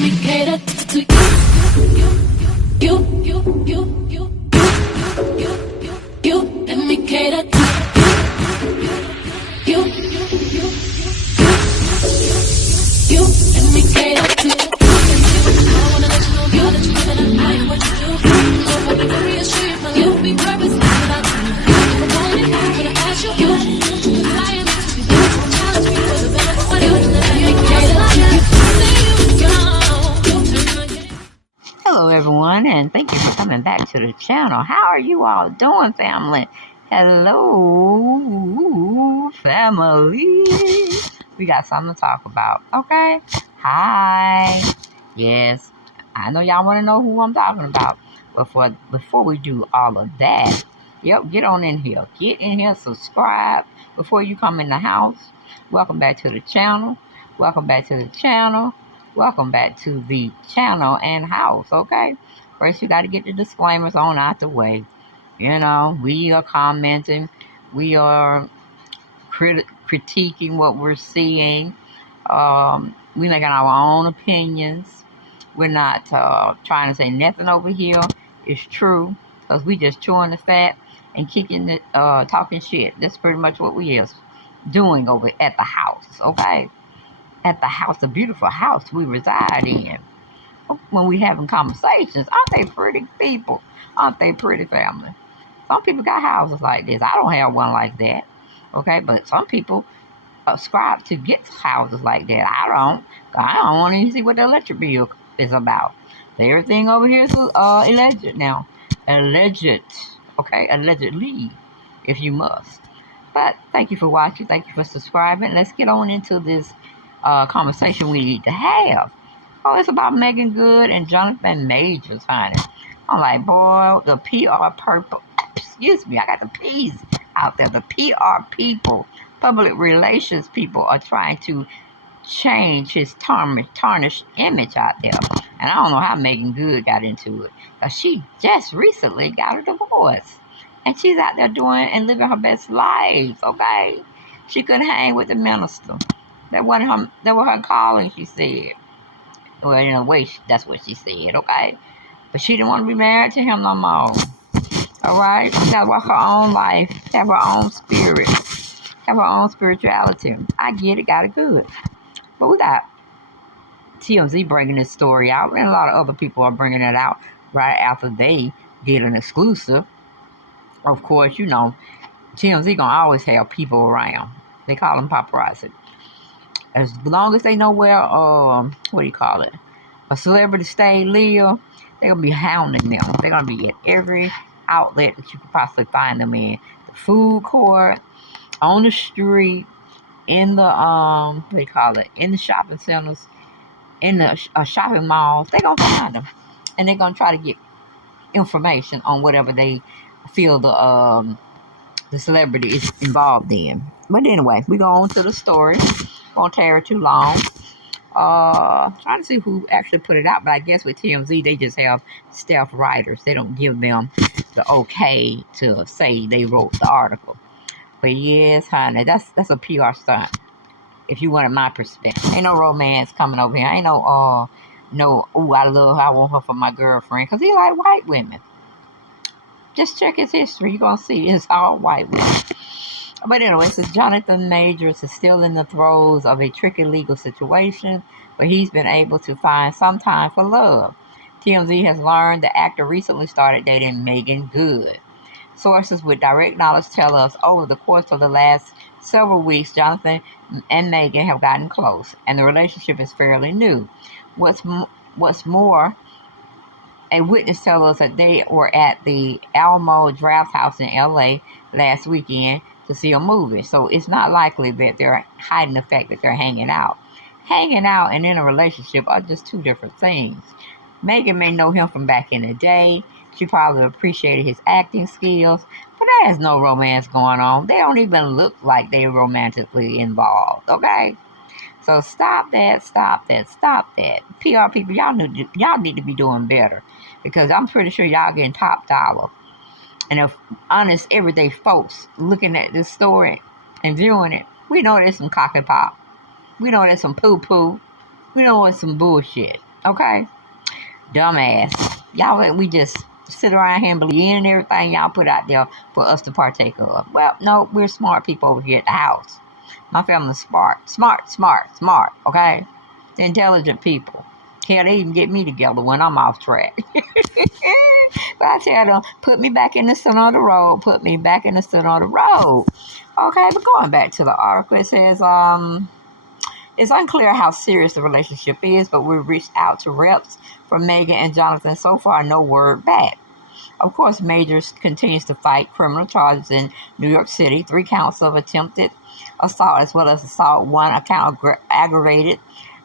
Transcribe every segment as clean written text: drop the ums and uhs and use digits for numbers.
me cater to you. Let me cater to you. Let me cater to you. I wanna let you know that you live and I am what you do. So if I be very assured, my life will be purpose without you. If I want it, I'm gonna ask you. Cause I am to be there. Challenge me for the better for you. Let me cater to you. Hello everyone, and thank you for coming back to the channel. How are you all doing, family? Hello, family. We got something to talk about, okay? Hi. Yes, I know y'all want to know who I'm talking about. But before we do all of that, get on in here. Get in here, subscribe before you come in the house. Welcome back to the channel. Welcome back to the channel. Welcome back to the channel and house, okay? First, you got to get the disclaimers on out the way. You know, we are commenting. We are critiquing what we're seeing. We making our own opinions. We're not trying to say nothing over here is true, because we just chewing the fat and kicking it, talking shit. That's pretty much what we is doing over at the house, okay? At the house, the beautiful house we reside in. When we having conversations, aren't they pretty people? Aren't they pretty family? Some people got houses like this. I don't have one like that, okay? But some people subscribe to get houses like that. I don't want to see what the electric bill is about. Everything over here is alleged now. Alleged, okay? Allegedly, if you must. But thank you for watching. Thank you for subscribing. Let's get on into this conversation we need to have. Oh, it's about Megan Good and Jonathan Majors, honey. I'm like, boy, the PR purple. Excuse me, I got the P's out there. The PR people, public relations people, are trying to change his tarnished image out there. And I don't know how Megan Good got into it, because she just recently got a divorce. And she's out there doing and living her best life, okay? She couldn't hang with the minister. That was her calling, she said. Well, in a way, that's what she said, okay? But she didn't want to be married to him no more. All right? She got to walk her own life, have her own spirit, have her own spirituality. I get it, got it good. But we got TMZ bringing this story out, and a lot of other people are bringing it out right after they get an exclusive. Of course, you know, TMZ gonna always have people around. They call them paparazzi. As long as they know where, what do you call it, a celebrity stay live, they're gonna be hounding them. They're gonna be at every outlet that you could possibly find them in. The food court, on the street, in the what do you call it, in the shopping centers, in the shopping malls. They're gonna find them, and they're gonna try to get information on whatever they feel the celebrity is involved in. But anyway, we go on to the story. Won't tear it too long. Trying to see who actually put it out, but I guess with TMZ they just have staff writers. They don't give them the okay to say they wrote the article. But yes, honey, that's a PR stunt. If you wanted my perspective, ain't no romance coming over here. Ain't no I love her, I want her for my girlfriend, because he like white women. Just check his history. You're going to see it's all white women. But anyway, so Jonathan Majors is still in the throes of a tricky legal situation, but he's been able to find some time for love. TMZ has learned the actor recently started dating Megan Good. Sources with direct knowledge tell us over the course of the last several weeks, Jonathan and Megan have gotten close, and the relationship is fairly new. What's more, a witness tells us that they were at the Alamo Draft House in L.A. last weekend to see a movie, so it's not likely that they're hiding the fact that they're hanging out. Hanging out and in a relationship are just two different things. Megan may know him from back in the day. She probably appreciated his acting skills, but there's no romance going on. They don't even look like they're romantically involved, okay? So stop that. PR people, y'all need to be doing better, because I'm pretty sure y'all getting top dollar. And if honest everyday folks looking at this story and viewing it, we know there's some cock and pop. We know there's some poo-poo. We know there's some bullshit. Okay? Dumbass. Y'all, we just sit around here and believe in everything y'all put out there for us to partake of. Well, no, we're smart people over here at the house. My family's smart, okay? The intelligent people. Hell, they even get me together when I'm off track. But I tell them, put me back in the center of the road. Put me back in the center of the road. Okay, but going back to the article, it says, it's unclear how serious the relationship is, but we reached out to reps for Megan and Jonathan. So far, no word back. Of course, Majors continues to fight criminal charges in New York City, 3 counts of attempted assault as well as assault, 1 count of aggravated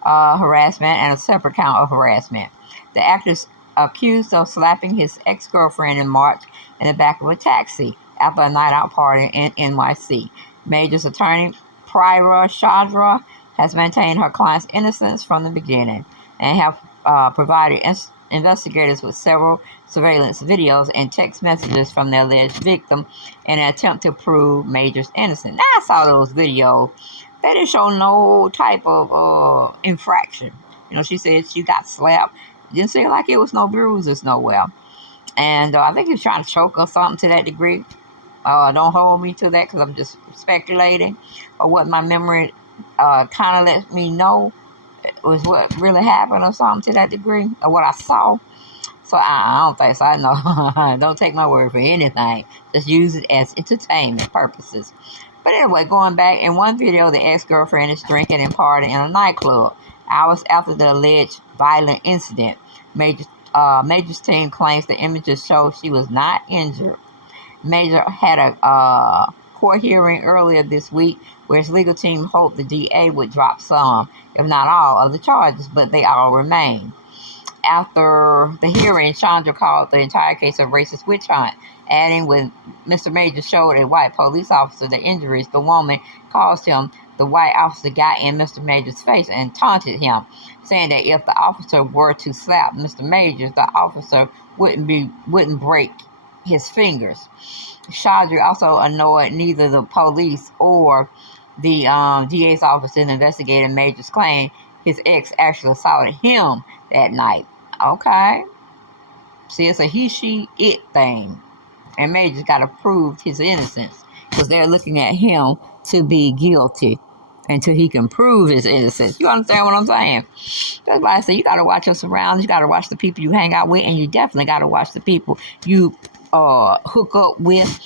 harassment, and a separate count of harassment. The actor is accused of slapping his ex-girlfriend in March in the back of a taxi after a night out party in NYC. Majors attorney Prira Chandra has maintained her client's innocence from the beginning and have provided investigators with several surveillance videos and text messages from the alleged victim in an attempt to prove Major's innocent. Now, I saw those videos. They didn't show no type of infraction. You know, she said she got slapped. Didn't seem like it was no bruises nowhere. And I think he was trying to choke or something to that degree. Don't hold me to that because I'm just speculating. But what my memory kind of lets me know was what really happened or something to that degree, or what I saw. So I don't think so. I know. Don't take my word for anything. Just use it as entertainment purposes. But anyway, going back, in one video, the ex-girlfriend is drinking and partying in a nightclub hours after the alleged violent incident. Major's team claims the images show she was not injured. Major had a court hearing earlier this week where his legal team hoped the DA would drop some, if not all, of the charges, but they all remain. After the hearing, Chandra called the entire case a racist witch hunt, adding, when Mr. Major showed a white police officer the injuries the woman caused him, the white officer got in Mr. Major's face and taunted him, saying that if the officer were to slap Mr. Major, the officer wouldn't break his fingers. Chandra also annoyed neither the police or the DA's office in investigating Major's claim his ex actually assaulted him that night. Okay. See, it's a he, she, it thing. And Major's got to prove his innocence because they're looking at him to be guilty until he can prove his innocence. You understand what I'm saying? That's why I say you got to watch your surroundings. You got to watch the people you hang out with, and you definitely got to watch the people you hook up with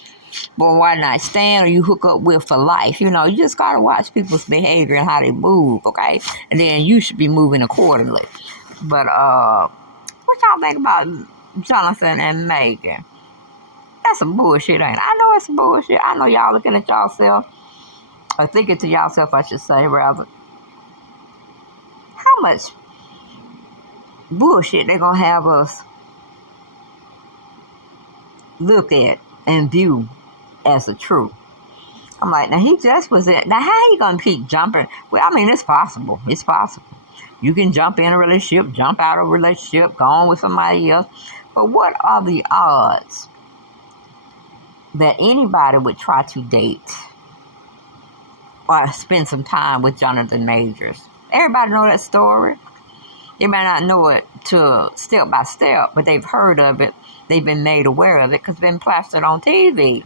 for one night stand, or you hook up with for life. You know, you just got to watch people's behavior and how they move, okay? And then you should be moving accordingly. But what y'all think about Jonathan and Megan? That's some bullshit, ain't it? I know it's some bullshit. I know y'all looking at yourself, or thinking to yourself, I should say, rather, how much bullshit they gonna have us look at and view as the truth. I'm like, now he just was it. Now how he gonna keep jumping? Well, I mean, it's possible. It's possible. You can jump in a relationship, jump out of a relationship, go on with somebody else. But what are the odds that anybody would try to date or spend some time with Jonathan Majors? Everybody know that story. They may not know it to step by step, but they've heard of it. They've been made aware of it because it's been plastered on TV.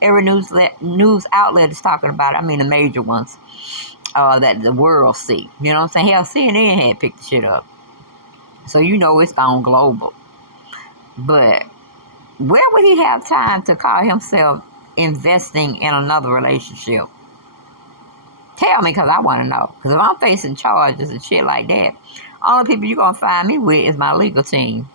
Every news outlet is talking about it. I mean, the major ones that the world see. You know what I'm saying? Hell, CNN had picked the shit up. So you know it's gone global. But where would he have time to call himself investing in another relationship? Tell me, because I want to know. Because if I'm facing charges and shit like that, only people you're going to find me with is my legal team.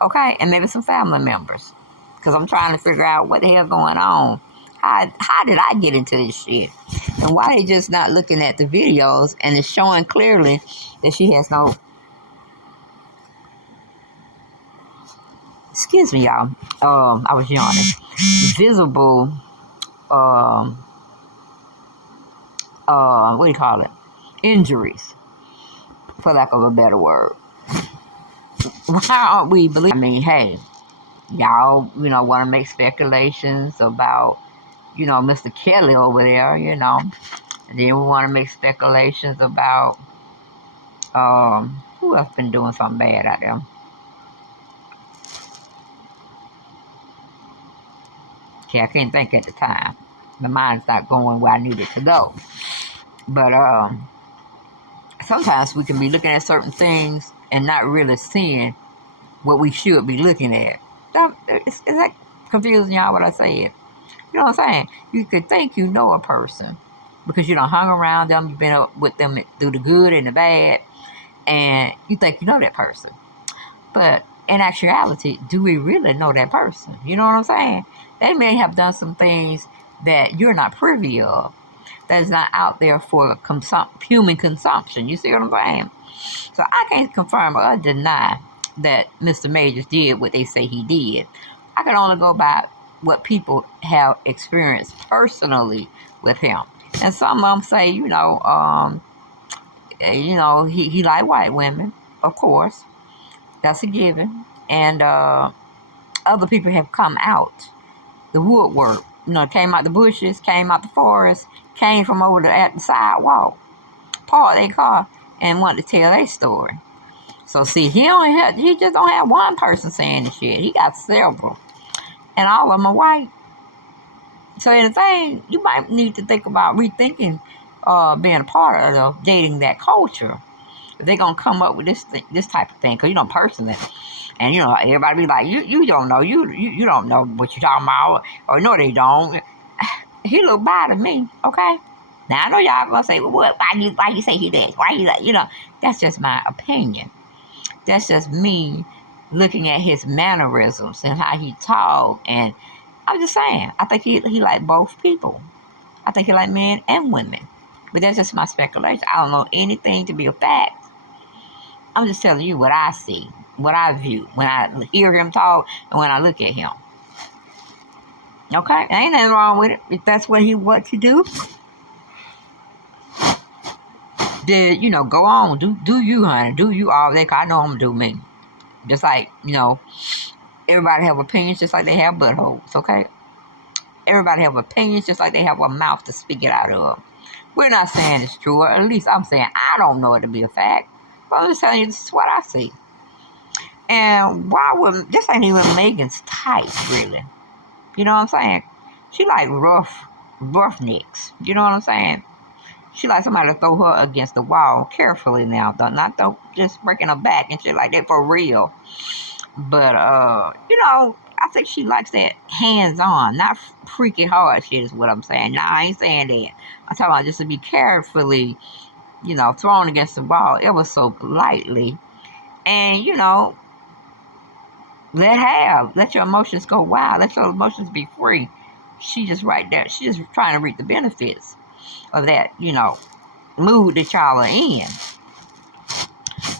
Okay? And maybe some family members. Because I'm trying to figure out what the hell going on. How did I get into this shit? And why they just not looking at the videos and it's showing clearly that she has no... Excuse me, y'all. I was yawning. Visible... what do you call it? Injuries, for lack of a better word. Why aren't we believing? I mean, hey, y'all, want to make speculations about, Mr. Kelly over there, and then we want to make speculations about Who else been doing something bad out there? Okay, I can't think at the time. My mind's not going where I need it to go. But sometimes we can be looking at certain things and not really seeing what we should be looking at. Is that confusing y'all what I said? You know what I'm saying? You could think you know a person because you done hung around them, you've been up with them through the good and the bad, and you think you know that person. But in actuality, do we really know that person? You know what I'm saying? They may have done some things that you're not privy of, that is not out there for human consumption. You see what I'm saying? So I can't confirm or deny that Mr. Majors did what they say he did. I can only go by what people have experienced personally with him. And some of them say, he like white women, of course. That's a given. And other people have come out the woodwork. Came out the bushes, came out the forest, came from over at the sidewalk, parked their car, and wanted to tell their story. So see, he just don't have one person saying the shit. He got several, and all of them are white. So in the thing, you might need to think about rethinking being a part of dating that culture. If they're gonna come up with this type of thing, because personally, and everybody be like, you don't know, you don't know what you're talking about, or no, they don't. He look bad to me, okay? Now I know y'all gonna say, well, what? Why you say he did? Why you like? That's just my opinion. That's just me looking at his mannerisms and how he talk, and I'm just saying, I think he like both people. I think he like men and women, but that's just my speculation. I don't know anything to be a fact. I'm just telling you what I see, what I view when I hear him talk and when I look at him. Okay? Ain't nothing wrong with it. If that's what you do, then, go on. Do you, honey. Do you all that, 'cause I know I'm going to do me. Just like, everybody have opinions just like they have buttholes, okay? Everybody have opinions just like they have a mouth to speak it out of. We're not saying it's true, or at least I'm saying I don't know it to be a fact. But I'm just telling you, this is what I see. And why would this ain't even Megan's type, really? You know what I'm saying? She like roughnecks. You know what I'm saying? She like somebody to throw her against the wall carefully now, though, not just breaking her back and shit like that for real. But I think she likes that hands-on, not freaky hard shit is what I'm saying. Nah, I ain't saying that. I'm talking about just to be carefully, thrown against the wall ever so lightly. And, let your emotions go wild. Let your emotions be free. She just right there. She just trying to reap the benefits of that, mood that y'all are in.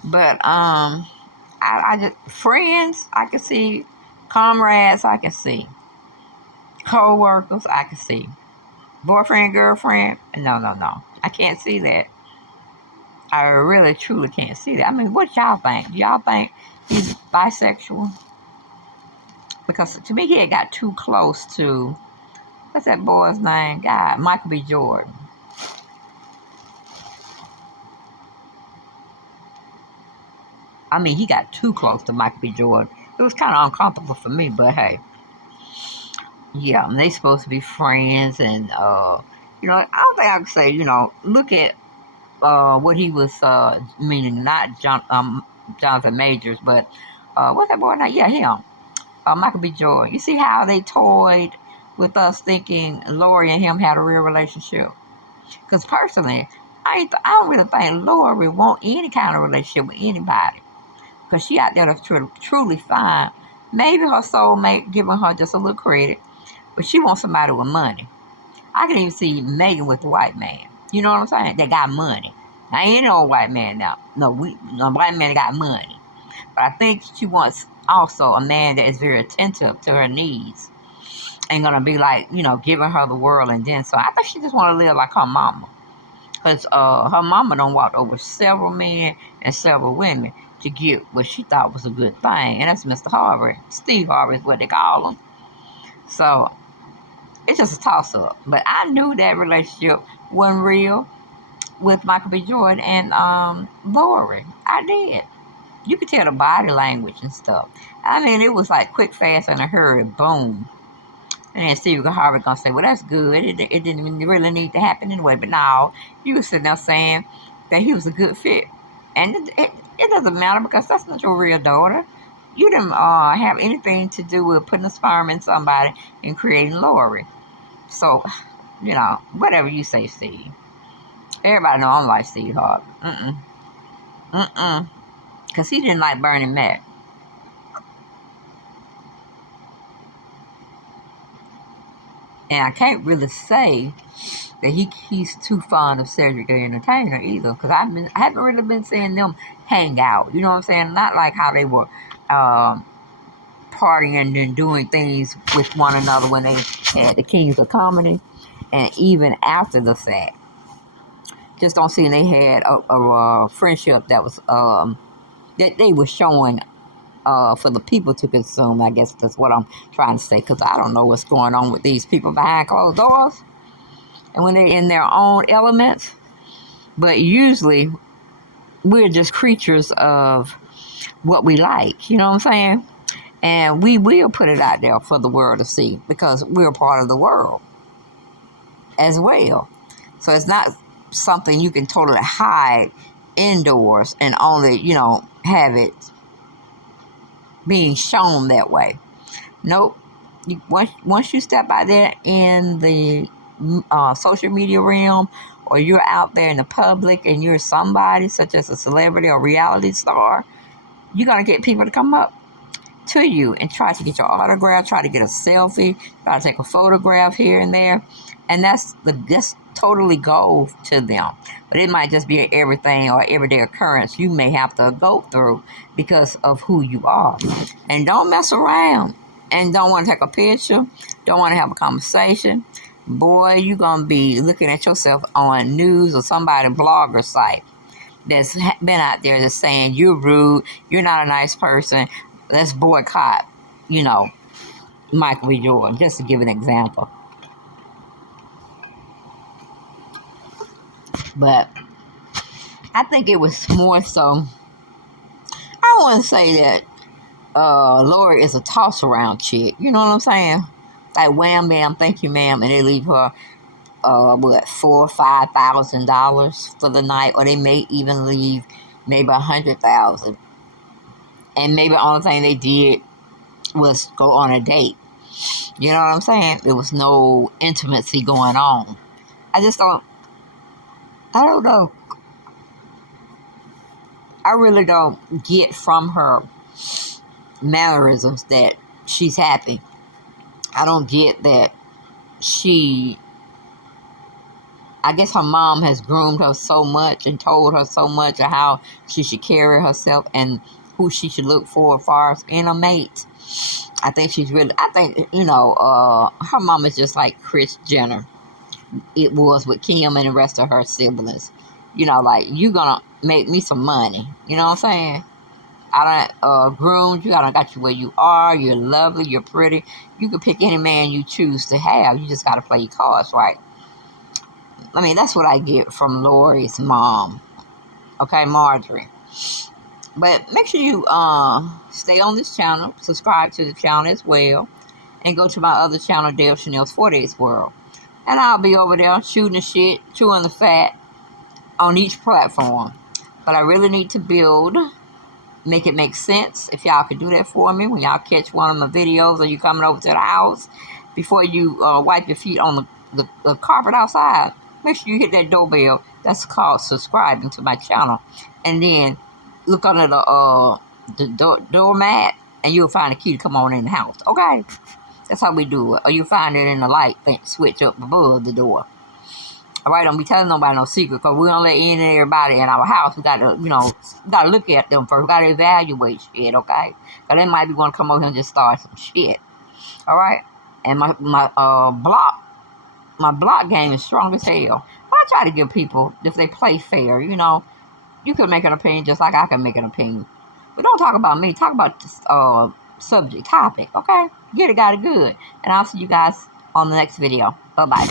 But I just friends I can see, comrades I can see, co-workers I can see, boyfriend, girlfriend, no. I can't see that. I really truly can't see that. I mean, what y'all think? Do y'all think he's bisexual? Because to me, he had got too close to, what's that boy's name? God, Michael B. Jordan. I mean, he got too close to Michael B. Jordan. It was kind of uncomfortable for me, but hey. Yeah, and they supposed to be friends, and, I don't think I could say, look at what he was, meaning not Jonathan Majors, but, what's that boy name? Yeah, him. Michael B. Jordan. You see how they toyed with us thinking Lori and him had a real relationship? Because personally, I don't really think Lori want any kind of relationship with anybody. Because she out there to truly find maybe her soulmate, giving her just a little credit, but she wants somebody with money. I can even see Megan with a white man. You know what I'm saying? They got money. I ain't no white man now. No white man got money. But I think she wants also a man that is very attentive to her needs. Ain't gonna be like, giving her the world and then so. I think she just want to live like her mama. Because her mama done walked over several men and several women to get what she thought was a good thing. And that's Mr. Harvey. Steve Harvey is what they call him. So, it's just a toss-up. But I knew that relationship wasn't real with Michael B. Jordan and Lori. I did. You could tell the body language and stuff. I mean, it was like quick, fast, in a hurry, boom. And then Steve Harvey gonna say, well, that's good. It didn't even really need to happen anyway. But now, you was sitting there saying that he was a good fit. And it doesn't matter because that's not your real daughter. You didn't have anything to do with putting a sperm in somebody and creating Lori. So, whatever you say, Steve. Everybody know I don't like Steve Harvey. Because he didn't like Bernie Mac. And I can't really say that he's too fond of Cedric the Entertainer either. Because I haven't really been seeing them hang out. You know what I'm saying? Not like how they were partying and doing things with one another when they had the Kings of Comedy. And even after the fact. Just don't see they had a friendship that was that they were showing for the people to consume. I guess that's what I'm trying to say, because I don't know what's going on with these people behind closed doors and when they're in their own elements. But usually we're just creatures of what we like, you know what I'm saying? And we will put it out there for the world to see because we're part of the world as well. So it's not something you can totally hide indoors and only, have it being shown that way. Nope. Once you step out there in the social media realm, or you're out there in the public and you're somebody such as a celebrity or reality star, you're going to get people to come up to you and try to get your autograph, try to get a selfie, try to take a photograph here and there. And that's totally gold to them. But it might just be an everything or everyday occurrence you may have to go through because of who you are. And don't mess around and don't want to take a picture, don't want to have a conversation. Boy, you're going to be looking at yourself on news or somebody's blogger site that's been out there that's saying you're rude, you're not a nice person, let's boycott, Michael B. Jordan, just to give an example. But I think it was more so, I want to say that Lori is a toss around chick. You know what I'm saying? Like, wham, bam, thank you, ma'am. And they leave her, $4,000 or $5,000 for the night. Or they may even leave maybe $100,000. And maybe the only thing they did was go on a date. You know what I'm saying? There was no intimacy going on. I don't know. I really don't get from her mannerisms that she's happy. I don't get that I guess her mom has groomed her so much and told her so much of how she should carry herself and who she should look for as far as in a mate. I think her mom is just Kris Jenner. It was with Kim and the rest of her siblings. Like, you gonna make me some money. You know what I'm saying? I done groomed you. I done got you where you are. You're lovely. You're pretty. You can pick any man you choose to have. You just got to play your cards right. I mean, that's what I get from Lori's mom. Okay, Marjorie. But make sure you stay on this channel. Subscribe to the channel as well. And go to my other channel, Dale Chanel's 4 Days World. And I'll be over there shooting the shit, chewing the fat on each platform. But I really need to make it make sense. If y'all could do that for me when y'all catch one of my videos or you coming over to the house, before you wipe your feet on the carpet outside, make sure you hit that doorbell. That's called subscribing to my channel. And then look under the doormat and you'll find a key to come on in the house. Okay? That's how we do it. Or you find it in the light switch up above the door. All right, don't be telling nobody no secret, because we don't let in everybody in our house. We got to, got to look at them first. We got to evaluate shit, okay? Because they might be going to come over here and just start some shit. All right? And my block game is strong as hell. I try to give people, if they play fair, you can make an opinion just like I can make an opinion. But don't talk about me. Talk about this subject, topic, okay? Get it, got it good. And I'll see you guys on the next video. Bye-bye.